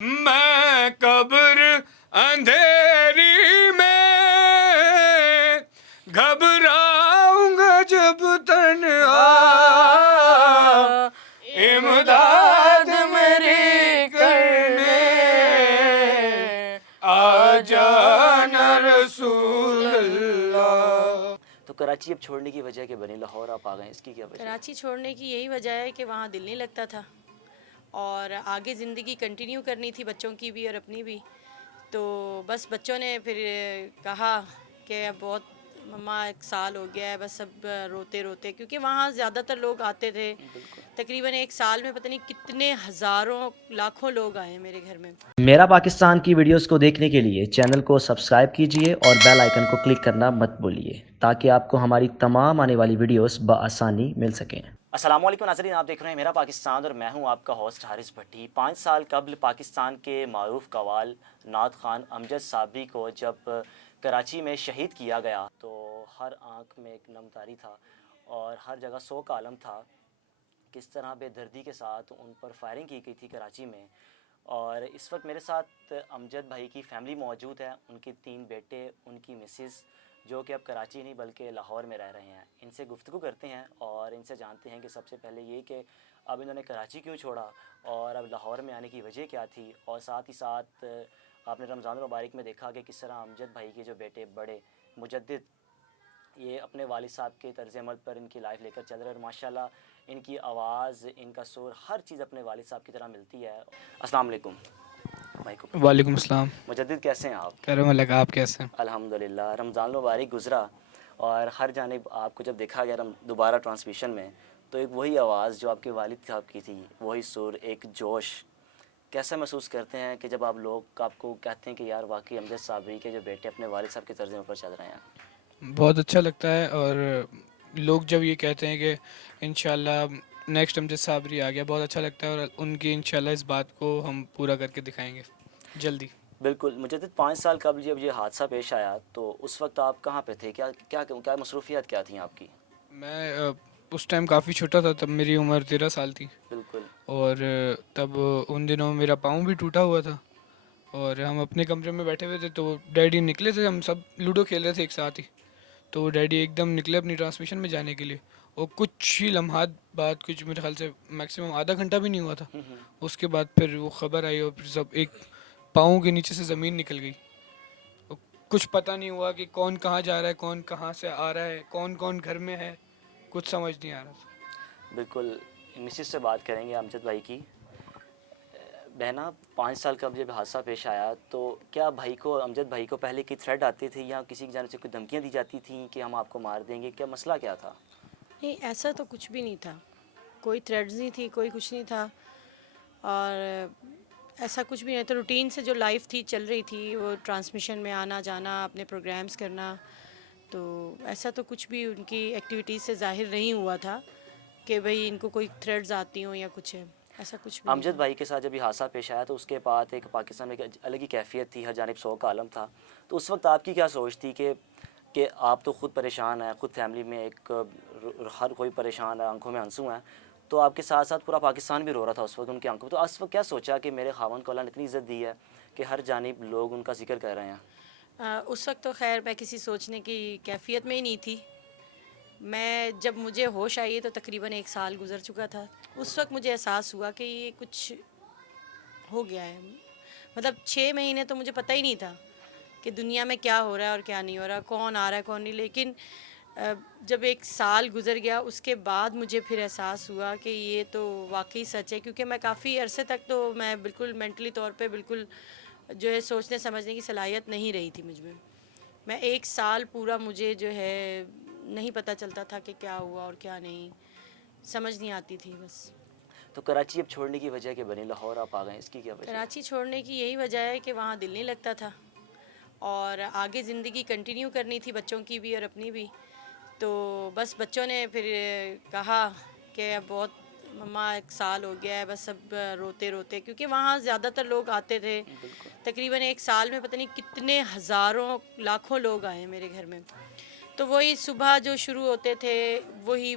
मैं कब्र अंधेरी में घबराऊंगा जब तन्हा, इमदाद मेरी करने आ जाना रसूल अल्लाह। तो कराची अब छोड़ने की वजह क्या बनी, लाहौर आप आ गए, इसकी क्या वजह? कराची छोड़ने की यही वजह है कि वहाँ दिल नहीं लगता था और आगे ज़िंदगी कंटिन्यू करनी थी, बच्चों की भी और अपनी भी। तो बस बच्चों ने फिर कहा कि अब बहुत मम्मा 1 साल हो गया है, बस अब रोते रोते, क्योंकि वहाँ ज़्यादातर लोग आते थे। तकरीबन 1 साल में पता नहीं कितने हज़ारों लाखों लोग आए मेरे घर में। मेरा पाकिस्तान की वीडियोस को देखने के लिए चैनल को सब्सक्राइब कीजिए और बेल आइकन को क्लिक करना मत भूलिए ताकि आपको हमारी तमाम आने वाली वीडियोस बआसानी मिल सकें। अस्सलाम वालेकुम नाज़रीन, आप देख रहे हैं मेरा पाकिस्तान और मैं हूं आपका होस्ट हारिस भट्टी। 5 साल कबल पाकिस्तान के मारूफ कवाल नात खान अमजद साबरी को जब कराची में शहीद किया गया तो हर आंख में एक नमदारी था और हर जगह सो का आलम था। किस तरह बेदर्दी के साथ उन पर फायरिंग की गई थी कराची में। और इस वक्त मेरे साथ अमजद भाई की फ़ैमिली मौजूद है, उनके 3 बेटे, उनकी मिसेस, जो कि अब कराची नहीं बल्कि लाहौर में रह रहे हैं। इनसे गुफ्तगू करते हैं और इनसे जानते हैं कि सबसे पहले ये कि अब इन्होंने कराची क्यों छोड़ा और अब लाहौर में आने की वजह क्या थी। और साथ ही साथ आपने रमज़ान मुबारक में देखा कि किस तरह अमजद भाई के जो बेटे बड़े मुजद्दिद, ये अपने वालिद साहब के तर्ज़ अमल पर इनकी लाइफ लेकर चल रहे हैं और माशाल्लाह इनकी आवाज़, इनका सुर, हर चीज़ अपने वालिद साहब की तरह मिलती है। अस्सलाम वालेकुम भाई को। वालेकुम अस्सलाम। मुजद्दिद कैसे हैं आप? करम लगा, आप कैसे हैं? अल्हम्दुलिल्लाह। रमज़ान मुबारक गुज़रा और हर जानिब आपको जब देखा गया दोबारा ट्रांसमिशन में, तो एक वही आवाज़ जो आपके वालिद साहब की थी, वही सुर, एक जोश, कैसा महसूस करते हैं कि जब आप लोग आपको कहते हैं कि यार वाकई अमजद साबरी के जो बेटे अपने वालिद साहब के तर्ज़ पर चल रहे हैं? बहुत अच्छा लगता है और लोग जब ये कहते हैं कि इंशाल्लाह नेक्स्ट अमजद साबरी आ गया, बहुत अच्छा लगता है और उनकी इंशाल्लाह इस बात को हम पूरा करके दिखाएंगे जल्दी। बिल्कुल। मुजद्दिद 5 साल कबल जब ये हादसा पेश आया तो उस वक्त आप कहाँ पे थे? क्या क्या क्या मसरूफ़ियत क्या थी आपकी? मैं उस टाइम काफ़ी छोटा था, तब मेरी उम्र 13 साल थी बिल्कुल। और तब उन दिनों मेरा पाँव भी टूटा हुआ था और हम अपने कमरे में बैठे हुए थे तो डैडी निकले थे, हम सब लूडो खेल रहे थे एक साथ ही। तो डैडी एकदम निकले अपनी ट्रांसमिशन में जाने के लिए और कुछ ही लम्हात बाद, कुछ मेरे ख्याल से मैक्सिमम आधा घंटा भी नहीं हुआ था, उसके बाद फिर वो खबर आई और फिर सब एक पाँव के नीचे से ज़मीन निकल गई। और कुछ पता नहीं हुआ कि कौन कहाँ जा रहा है, कौन कहाँ से आ रहा है, कौन कौन घर में है, कुछ समझ नहीं आ रहा था। बिल्कुल। मिसिस से बात करेंगे अमजद भाई की। बहना, 5 साल कबल जब हादसा पेश आया तो क्या भाई को, अमजद भाई को पहले की थ्रेट आती थी या किसी की जानिब से कोई धमकियाँ दी जाती थी कि हम आपको मार देंगे? क्या मसला क्या था? नहीं, ऐसा तो कुछ भी नहीं था, कोई थ्रेड्स नहीं थी, कोई कुछ नहीं था और ऐसा कुछ भी नहीं था। रूटीन से जो लाइफ थी चल रही थी, वो ट्रांसमिशन में आना जाना, अपने प्रोग्राम्स करना, तो ऐसा तो कुछ भी उनकी एक्टिविटीज़ से ज़ाहिर नहीं हुआ था कि भाई इनको कोई थ्रेड्स आती हों या कुछ है, ऐसा कुछ भी नहीं अमजद था। भाई के साथ जब ये हादसा पेश आया तो उसके बाद एक पाकिस्तान में एक अलग ही कैफियत थी, हर जानिब सौ का आलम था। तो उस वक्त आपकी क्या सोच थी कि आप तो ख़ुद परेशान हैं, ख़ुद फैमिली में हर कोई परेशान है, आंखों में आंसू हैं, तो आपके साथ साथ पूरा पाकिस्तान भी रो रहा था उस वक्त उनकी आंखों में। तो उस वक्त क्या सोचा कि मेरे खावन को अल्लाह ने इतनी इज़्ज़त दी है कि हर जानिब लोग उनका जिक्र कर रहे हैं? उस वक्त तो खैर मैं किसी सोचने की कैफियत में ही नहीं थी। मैं जब मुझे होश आई तो तकरीबन 1 साल गुज़र चुका था। उस वक्त मुझे एहसास हुआ कि ये कुछ हो गया है। मतलब 6 महीने तो मुझे पता ही नहीं था कि दुनिया में क्या हो रहा है और क्या नहीं हो रहा, कौन आ रहा है कौन नहीं। लेकिन जब 1 साल गुज़र गया उसके बाद मुझे फिर एहसास हुआ कि ये तो वाकई सच है, क्योंकि मैं काफ़ी अरसे तक तो मैं बिल्कुल मेंटली तौर पे बिल्कुल जो है सोचने समझने की सलाहियत नहीं रही थी मुझ में। मैं 1 साल पूरा मुझे जो है नहीं पता चलता था कि क्या हुआ और क्या नहीं, समझ नहीं आती थी बस। तो कराची अब छोड़ने की वजह क्या बनी, लाहौर आप आ गए, इसकी क्या वजह? कराची छोड़ने की यही वजह है कि वहाँ दिल नहीं लगता था और आगे ज़िंदगी कंटिन्यू करनी थी, बच्चों की भी और अपनी भी। तो बस बच्चों ने फिर कहा कि अब बहुत मम्मा 1 साल हो गया है, बस अब रोते रोते, क्योंकि वहाँ ज़्यादातर लोग आते थे। तकरीबन 1 साल में पता नहीं कितने हज़ारों लाखों लोग आए मेरे घर में। तो वही सुबह जो शुरू होते थे, वही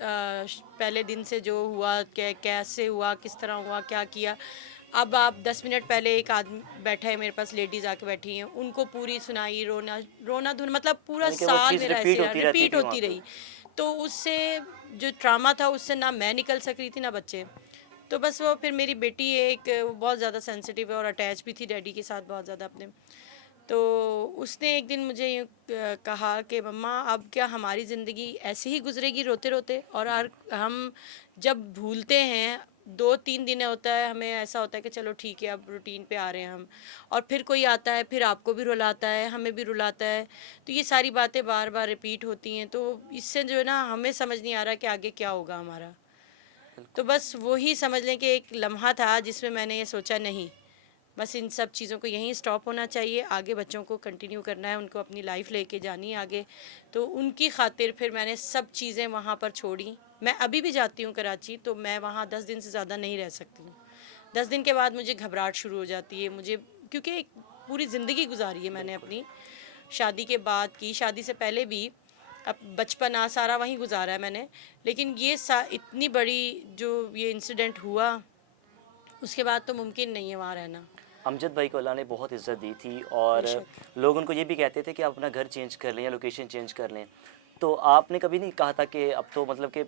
पहले दिन से जो हुआ, कैसे हुआ, किस तरह हुआ, क्या किया, अब आप 10 मिनट पहले एक आदमी बैठा है मेरे पास, लेडीज़ आके बैठी हैं, उनको पूरी सुनाई, रोना रोना धोना, मतलब पूरा यानी कि वो साल चीज़ मेरा रिपीट ऐसे रहा, होती रहती रिपीट थी वहाँ होती पे। रही। तो उससे जो ट्रामा था उससे ना मैं निकल सक रही थी ना बच्चे। तो बस वो फिर मेरी बेटी एक वो बहुत ज़्यादा सेंसिटिव है और अटैच भी थी डैडी के साथ बहुत ज़्यादा अपने। तो उसने एक दिन मुझे यूँ कहा कि मम्मा अब क्या हमारी ज़िंदगी ऐसे ही गुजरेगी रोते रोते, और हम जब भूलते हैं 2-3 दिन होता है, हमें ऐसा होता है कि चलो ठीक है अब रूटीन पे आ रहे हैं हम, और फिर कोई आता है फिर आपको भी रुलाता है, हमें भी रुलाता है, तो ये सारी बातें बार बार रिपीट होती हैं। तो इससे जो है ना हमें समझ नहीं आ रहा कि आगे क्या होगा हमारा। तो बस वही समझ लें कि एक लम्हा था जिसमें मैंने ये सोचा नहीं, बस इन सब चीज़ों को यहीं स्टॉप होना चाहिए, आगे बच्चों को कंटिन्यू करना है, उनको अपनी लाइफ लेके जानी है आगे। तो उनकी खातिर फिर मैंने सब चीज़ें वहाँ पर छोड़ी। मैं अभी भी जाती हूँ कराची, तो मैं वहाँ 10 दिन से ज़्यादा नहीं रह सकती हूँ। 10 दिन के बाद मुझे घबराहट शुरू हो जाती है मुझे, क्योंकि एक पूरी ज़िंदगी गुजारी है मैंने अपनी, शादी के बाद की, शादी से पहले भी, अब बचपना सारा वहीं गुजारा है मैंने। लेकिन ये इतनी बड़ी जो ये इंसिडेंट हुआ, उसके बाद तो मुमकिन नहीं है वहाँ रहना। अमजद भाई को अल्लाह ने बहुत इज़्ज़त दी थी और बेशक। लोग उनको ये भी कहते थे कि आप अपना घर चेंज कर लें या लोकेशन चेंज कर लें। तो आपने कभी नहीं कहा था कि अब तो मतलब कि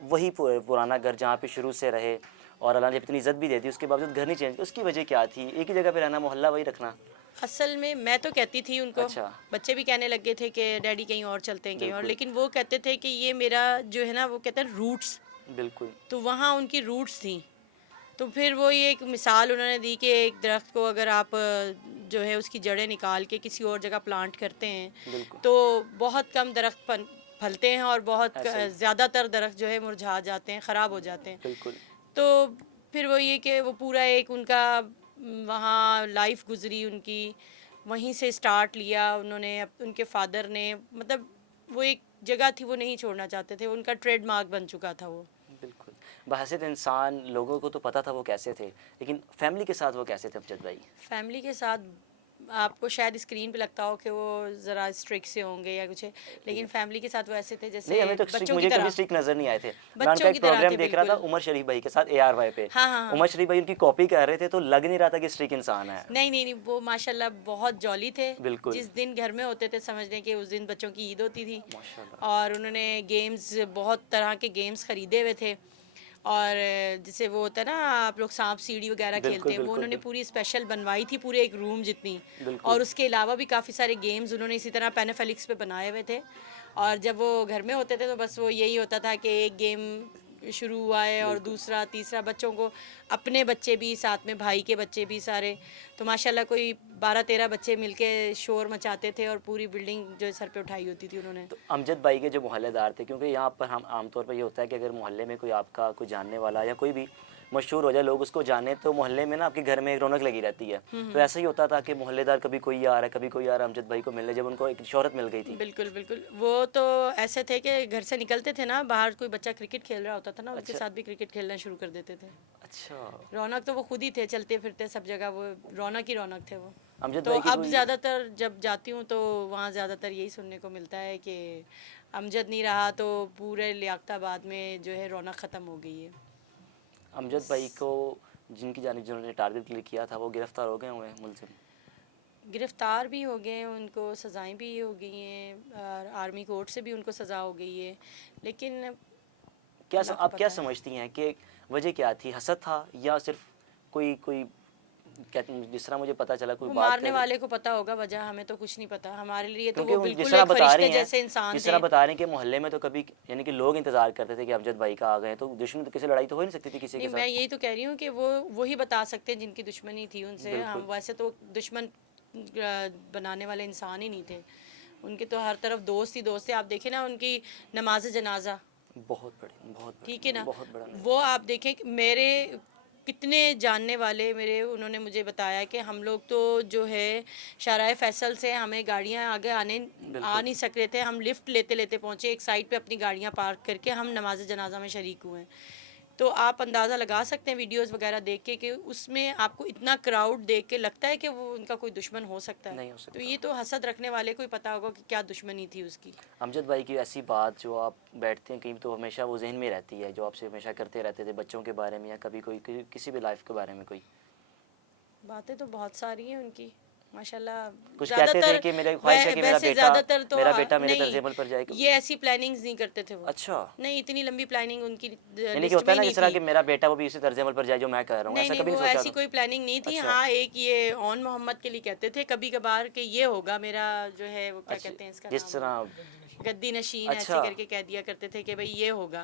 वही पुराना घर जहाँ पे शुरू से रहे, और अल्लाह ने इतनी इज़्ज़त भी दे दी उसके बावजूद घर नहीं चेंज किया, उसकी वजह क्या थी? एक ही जगह पे रहना, मोहल्ला वही रखना? असल में मैं तो कहती थी उनको, अच्छा। बच्चे भी कहने लगे थे कि डैडी कहीं और चलते हैं कहीं और, बिल्कुल। लेकिन वो कहते थे कि ये मेरा जो है ना, वो कहते हैं रूट्स, बिल्कुल। तो वहाँ उनकी रूट्स थी। तो फिर वो ये एक मिसाल उन्होंने दी कि एक दरख्त को अगर आप जो है उसकी जड़ें निकाल के किसी और जगह प्लांट करते हैं, बिल्कुल। तो बहुत कम दरख्त फलते हैं और बहुत ऐसा ही। ज़्यादातर दरख्त जो है मुरझा जाते हैं, ख़राब हो जाते हैं। बिल्कुल। तो फिर वो ये कि वो पूरा एक उनका वहाँ लाइफ गुजरी उनकी, वहीं से स्टार्ट लिया उन्होंने, उनके फादर ने, मतलब वो एक जगह थी वो नहीं छोड़ना चाहते थे, उनका ट्रेडमार्क बन चुका था वो। बिल्कुल। बहसीत इंसान लोगों को तो पता था वो कैसे थे, लेकिन फैमिली के साथ वो कैसे थे अमजद भाई? फैमिली के साथ आपको शायद स्क्रीन पे लगता हो कि वो ज़रा स्ट्रिक्ट से होंगे या कुछ है, लेकिन फैमिली के साथ वो ऐसे थे जैसे नहीं, हमें तो बच्चों की मुझे कभी तरह। स्ट्रिक्ट नज़र नहीं आए थे। मैं बच्चों उनका एक की तरह प्रोग्राम थे देख रहा था बिल्कुल। उमर शरीफ भाई के साथ ARY पे। हाँ हाँ हाँ। उमर शरीफ भाई उनकी कॉपी कर रहे थे तो लग नहीं रहा था कि स्ट्रिक्ट इंसान है। नहीं नहीं नहीं, वो माशाल्लाह बहुत जॉली थे। बिल्कुल। जिस दिन घर में होते थे समझ लें कि उस दिन बच्चों की ईद होती थी, माशाल्लाह। और उन्होंने गेम्स, बहुत तरह के गेम्स ख़रीदे हुए थे, और जैसे वो होता है ना आप लोग सांप सीढ़ी वगैरह बिल्कुल, खेलते हैं, वो बिल्कुल, उन्होंने बिल्कुल। पूरी स्पेशल बनवाई थी, पूरे एक रूम जितनी। बिल्कुल। और उसके अलावा भी काफ़ी सारे गेम्स उन्होंने इसी तरह पेनाफेलिक्स पे बनाए हुए थे। और जब वो घर में होते थे तो बस वो यही होता था कि एक गेम शुरू हुआ है और दूसरा तीसरा, बच्चों को, अपने बच्चे भी साथ में, भाई के बच्चे भी सारे, तो माशाल्लाह कोई 12-13 बच्चे मिलके शोर मचाते थे और पूरी बिल्डिंग जो है सर पे उठाई होती थी उन्होंने। तो अमजद भाई के जो मोहल्लेदार थे, क्योंकि यहाँ पर हम आमतौर पर ये होता है कि अगर मोहल्ले में कोई आपका कोई जानने वाला या कोई भी मशहूर हो जाए, लोग उसको जाने, तो मोहल्ले में ना आपके घर में एक रौनक लगी रहती है। तो ऐसा ही होता था कि मोहल्लेदार कभी कोई आ रहा है, कभी कोई आ रहा है अमजद भाई को मिलने, जब उनको एक शोहरत मिल गई थी। बिल्कुल बिल्कुल, वो तो ऐसे थे कि घर से निकलते थे ना, बाहर कोई बच्चा क्रिकेट खेल रहा होता था ना, उसके अच्छा। साथ भी क्रिकेट खेलना शुरू कर देते थे। अच्छा। रौनक तो वो खुद ही थे, चलते फिरते सब जगह वो रौनक ही रौनक थे वो। अमजद तो भाई की अब कोई ज़्यादातर जब जाती हूँ तो वहाँ ज़्यादातर यही सुनने को मिलता है कि अमजद नहीं रहा तो पूरे लियाकताबाद में जो है रौनक ख़त्म हो गई है। अमजद भाई को जिनकी जानिब जिन्होंने टारगेट क्लिक किया था वो गिरफ्तार हो गए हुए हैं मुलजिम? गिरफ़्तार भी हो गए हैं, उनको सज़ाएँ भी हो गई हैं, और आर्मी कोर्ट से भी उनको सज़ा हो गई है, लेकिन क्या अल्लाह को आप क्या पता है। समझती हैं कि वजह क्या थी? हसद था या सिर्फ कोई कोई कहते हैं, जिस तरह मुझे पता चला कोई वो बात मारने है, वाले को पता होगा वजह, हमें तो कुछ नहीं पता, हमारे लिए तो क्योंकि वो वो जिस बिल्कुल तरह एक बता फरिश्ते रही हैं, जैसे इंसान जिस थे। तरह बता रहे हैं कि मोहल्ले में तो कभी यानी कि लोग इंतजार करते थे कि अमजद भाई का आ गए, तो दुश्मन तो किसी लड़ाई तो हो नहीं सकती थी किसी नहीं, के मैं साथ। यही तो कह रही हूँ कि वो वही बता सकते हैं जिनकी दुश्मनी थी उनसे, हम बिल्कुल। वैसे तो दुश्मन बनाने वाले इंसान ही नहीं थे, उनके तो हर तरफ दोस्त ही दोस्त थे। आप देखें ना उनकी नमाज जनाजा, बहुत बड़े, बहुत ठीक है बड़े, ना, बहुत बड़ा नहीं। वो आप देखें कि मेरे कितने जानने वाले मेरे, उन्होंने मुझे बताया कि हम लोग तो जो है शाहराह फैसल से हमें गाड़ियाँ आगे आ नहीं सक रहे थे, हम लिफ्ट लेते लेते पहुँचे, एक साइड पे अपनी गाड़ियाँ पार्क करके हम नमाज जनाजा में शरीक हुए हैं। तो आप अंदाज़ा लगा सकते हैं वीडियोस वगैरह देख के कि उसमें आपको इतना क्राउड देख के लगता है कि वो उनका कोई दुश्मन हो सकता है। नहीं हो तो सकता। ये तो हसद रखने वाले को ही पता होगा कि क्या दुश्मनी थी उसकी। अमजद भाई की ऐसी बात जो आप बैठते हैं कहीं तो हमेशा वो जहन में रहती है, जो आपसे हमेशा करते रहते थे बच्चों के बारे में या कभी कोई किसी भी लाइफ के बारे में कोई? बातें तो बहुत सारी हैं उनकी माशाल्लाह। कुछ कहते थे कि मेरी ख्वाहिश है कि मेरा वैसे बेटा ज़्यादातर तो मेरा बेटा मेरे नहीं, तर्ज अमल पर जाए। ये ऐसी प्लानिंग्स नहीं करते थे वो। अच्छा, नहीं, इतनी लंबी प्लानिंग उनकी यानी कि लिस्ट होता में है ना नहीं जिस तरह थी। कि मेरा बेटा वो भी इसी तर्ज अमल पर जाए जो मैं कह रहा हूँ, नहीं ऐसा नहीं, कभी वो नहीं सोचा ऐसी था? कोई प्लानिंग नहीं थी। अच्छा। हाँ, एक ये ऑन मोहम्मद के लिए कहते थे कभी कभार कि ये होगा मेरा जो है वो क्या अच्छा, कहते हैं इसका जिस नाम, तरह गद्दी नशीन ऐसे अच्छा। करके कह दिया करते थे कि भाई ये होगा,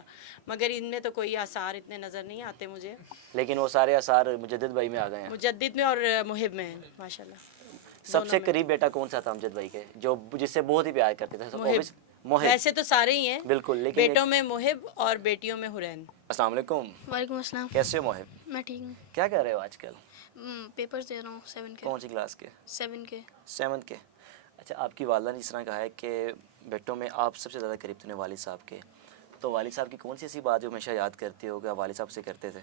मगर इनमें तो कोई आसार इतने नज़र नहीं आते मुझे। लेकिन वो सारे आसार मुजद्दिद भाई में आ गए हैं। मुजद्दिद में और मुहिब में है माशाल्लाह। सबसे करीब बेटा कौन सा था अमजद भाई के, जो जिससे बहुत ही प्यार करते थे? मुहिब। मोहिब। वैसे तो सारे ही हैं बिल्कुल, लेकिन बेटों में मुहिब और बेटियों में हुरैन। अस्सलाम वालेकुम, वालेकुम अस्सलाम। कैसे हो मोहिब? मैं ठीक हूँ। क्या कर रहे हो आजकल? पेपर्स दे रहा हूँ 7 के। कौन सी क्लास के? 7 के। 7th के। अच्छा, आपकी वालदा ने जिस तरह कहा है कि बेटों में आप सबसे ज़्यादा करीब थे वालिद साहब के, तो वालिद साहब की कौन सी ऐसी बात जो हमेशा याद करते हो, क्या वालिद साहब से करते थे?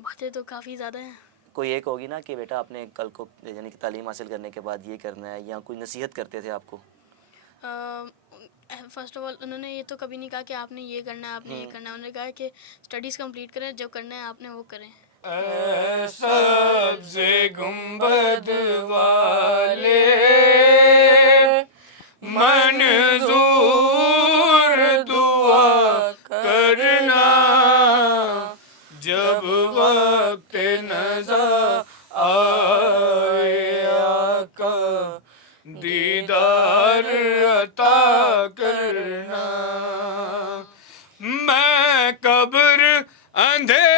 बातें तो काफ़ी ज़्यादा हैं। कोई एक होगी ना कि बेटा आपने कल को यानी कि तालीम हासिल करने के बाद ये करना है, या कोई नसीहत करते थे आपको? फ़र्स्ट ऑफ ऑल उन्होंने ये तो कभी नहीं कहा कि आपने ये करना है, आपने ये करना है। उन्होंने कहा कि स्टडीज़ कंप्लीट करें, जो करना है आपने वो करें। सबसे गुंबद वाले मंजूर दुआ करना, जब वक्त नज़र आए आका दीदार अता करना। मैं कब्र अंधेरे